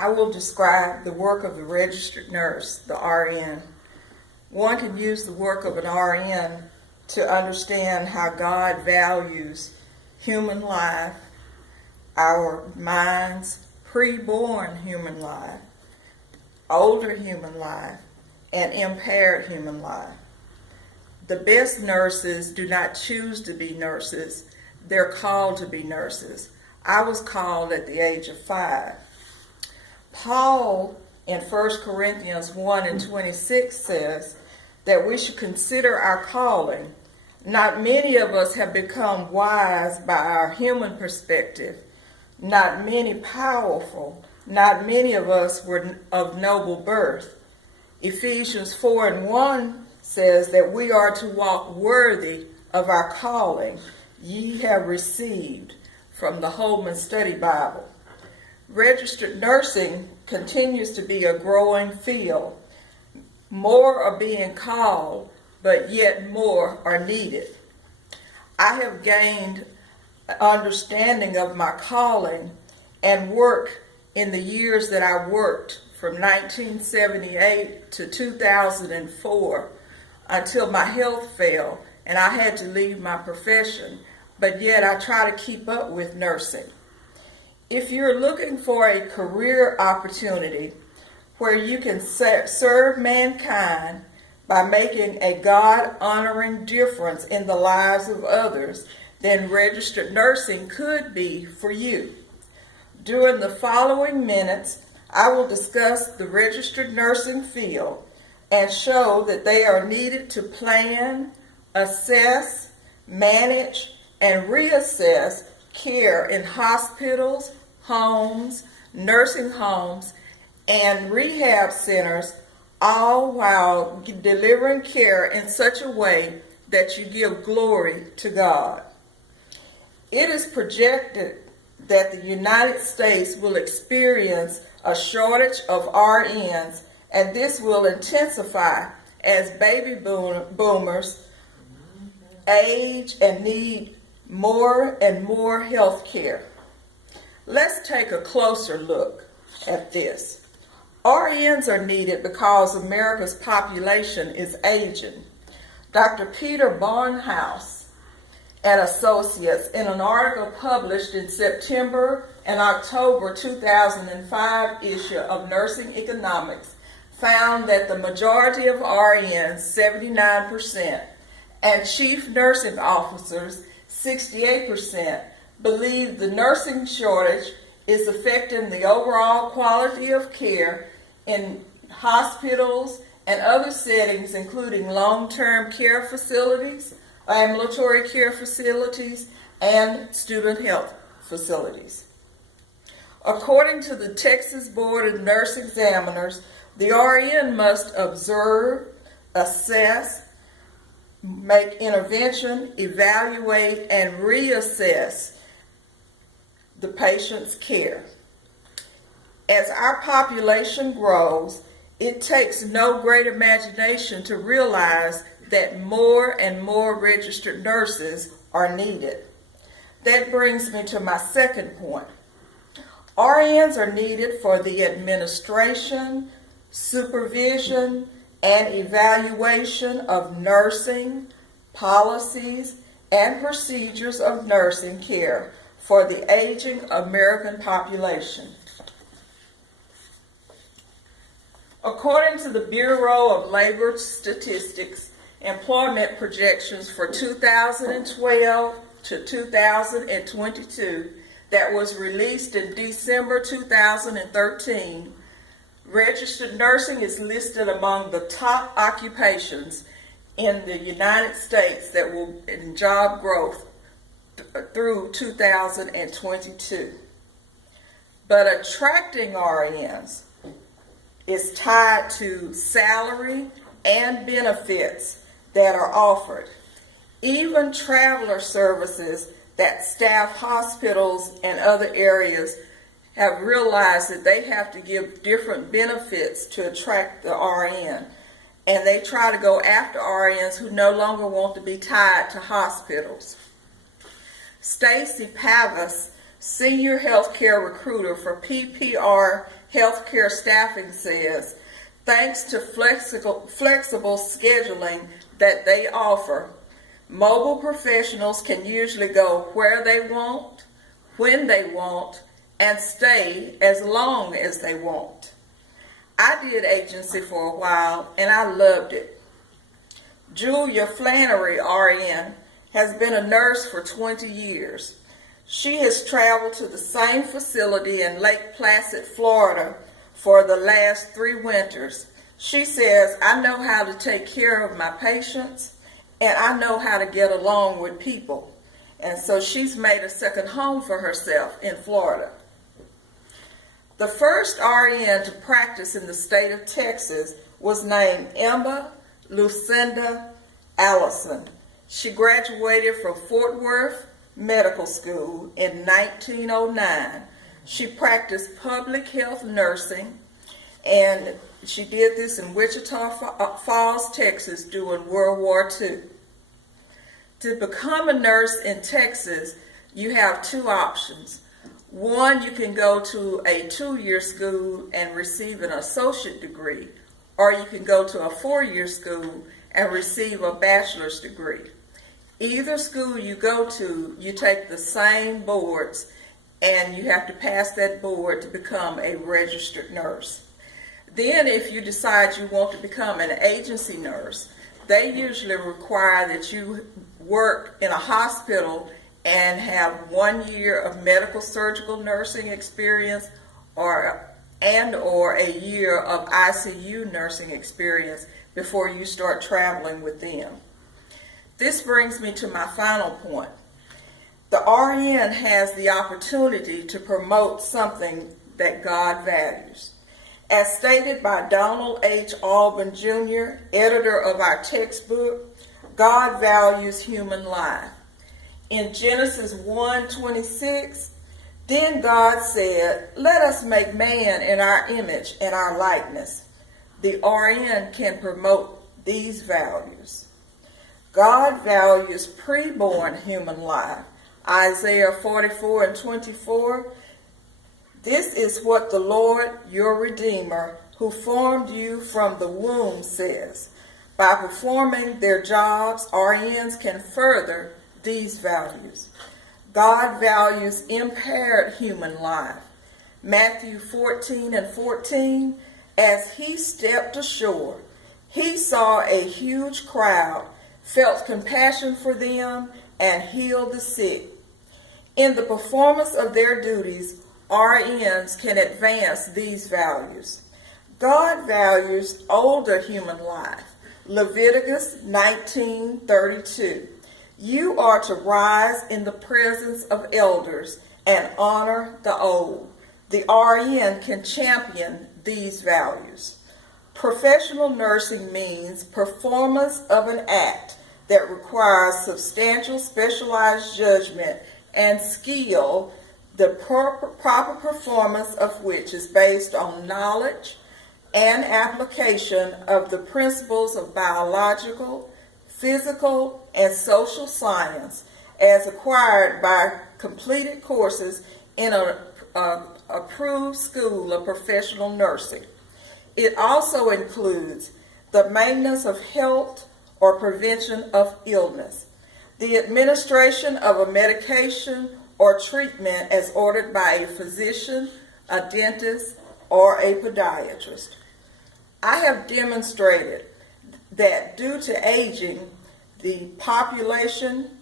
I will describe the work of the registered nurse, the RN. One can use the work of an RN to understand how God values human life, our minds, preborn human life, older human life, and impaired human life. The best nurses do not choose to be nurses. They're called to be nurses. I was called at the age of 5. Paul in 1 Corinthians 1:26 says that we should consider our calling. Not many of us have become wise by our human perspective. Not many powerful. Not many of us were of noble birth. Ephesians 4:1 says that we are to walk worthy of our calling ye have received, from the Holman Study Bible. Registered nursing continues to be a growing field. More are being called, but yet more are needed. I have gained understanding of my calling and work in the years that I worked from 1978 to 2004 until my health failed and I had to leave my profession, but yet I try to keep up with nursing. If you're looking for a career opportunity where you can serve mankind by making a God-honoring difference in the lives of others, then registered nursing could be for you. During the following minutes, I will discuss the registered nursing field and show that they are needed to plan, assess, manage, and reassess care in hospitals, homes, nursing homes, and rehab centers, all while delivering care in such a way that you give glory to God. It is projected that the United States will experience a shortage of RNs, and this will intensify as baby boomers age and need more and more health care. Let's take a closer look at this. RNs are needed because America's population is aging. Dr. Peter Barnhouse and Associates, in an article published in September and October 2005 issue of Nursing Economics, found that the majority of RNs, 79%, and chief nursing officers, 68%, believe the nursing shortage is affecting the overall quality of care in hospitals and other settings, including long-term care facilities, ambulatory care facilities, and student health facilities. According to the Texas Board of Nurse Examiners, the RN must observe, assess, make intervention, evaluate, and reassess the patient's care. As our population grows, it takes no great imagination to realize that more and more registered nurses are needed. That brings me to my second point. RNs are needed for the administration, supervision, and evaluation of nursing, policies, and procedures of nursing care for the aging American population. According to the Bureau of Labor Statistics, employment projections for 2012 to 2022 that was released in December 2013, registered nursing is listed among the top occupations in the United States that will in job growth through 2022. But attracting RNs is tied to salary and benefits that are offered. Even traveler services that staff hospitals and other areas have realized that they have to give different benefits to attract the RN. And they try to go after RNs who no longer want to be tied to hospitals. Stacy Pavas senior healthcare recruiter for PPR Healthcare Staffing, says, thanks to flexible scheduling that they offer, mobile professionals can usually go where they want, when they want, and stay as long as they want. I did agency for a while and I loved it. Julia Flannery, RN, has been a nurse for 20 years. She has traveled to the same facility in Lake Placid, Florida for the last 3 winters. She says, I know how to take care of my patients and I know how to get along with people. And so she's made a second home for herself in Florida. The first RN to practice in the state of Texas was named Emma Lucinda Allison. She graduated from Fort Worth Medical School in 1909. She practiced public health nursing, and she did this in Wichita Falls, Texas during World War II. To become a nurse in Texas, you have 2 options. One, you can go to a 2-year school and receive an associate degree, or you can go to a 4-year school and receive a bachelor's degree. Either school you go to, you take the same boards and you have to pass that board to become a registered nurse. Then if you decide you want to become an agency nurse, they usually require that you work in a hospital and have 1 year of medical surgical nursing experience or a year of ICU nursing experience before you start traveling with them. This brings me to my final point. The RN has the opportunity to promote something that God values. As stated by Donald H. Alban Jr., editor of our textbook, God values human life. In Genesis 1:26, then God said, let us make man in our image and our likeness. The RN can promote these values. God values preborn human life. Isaiah 44:24. This is what the Lord, your Redeemer, who formed you from the womb, says. By performing their jobs, RNs can further these values. God values impaired human life. Matthew 14:14, as he stepped ashore, he saw a huge crowd, felt compassion for them, and healed the sick. In the performance of their duties, RNs can advance these values. God values older human life. Leviticus 19:32. You are to rise in the presence of elders and honor the old. The RN can champion these values. Professional nursing means performance of an act that requires substantial specialized judgment and skill, the proper performance of which is based on knowledge and application of the principles of biological, physical, and social science as acquired by completed courses in an approved school of professional nursing. It also includes the maintenance of health or prevention of illness, the administration of a medication or treatment as ordered by a physician, a dentist, or a podiatrist. I have demonstrated that due to aging, the population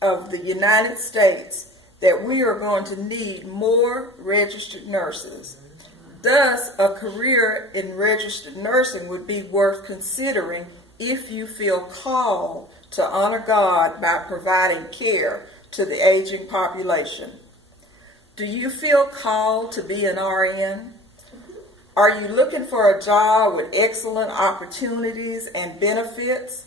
of the United States, that we are going to need more registered nurses. Thus, a career in registered nursing would be worth considering if you feel called to honor God by providing care to the aging population. Do you feel called to be an RN? Are you looking for a job with excellent opportunities and benefits?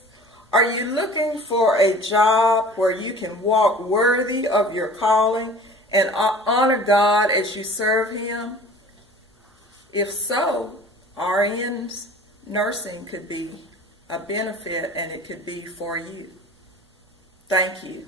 Are you looking for a job where you can walk worthy of your calling and honor God as you serve Him? If so, RN's nursing could be a benefit and it could be for you. Thank you.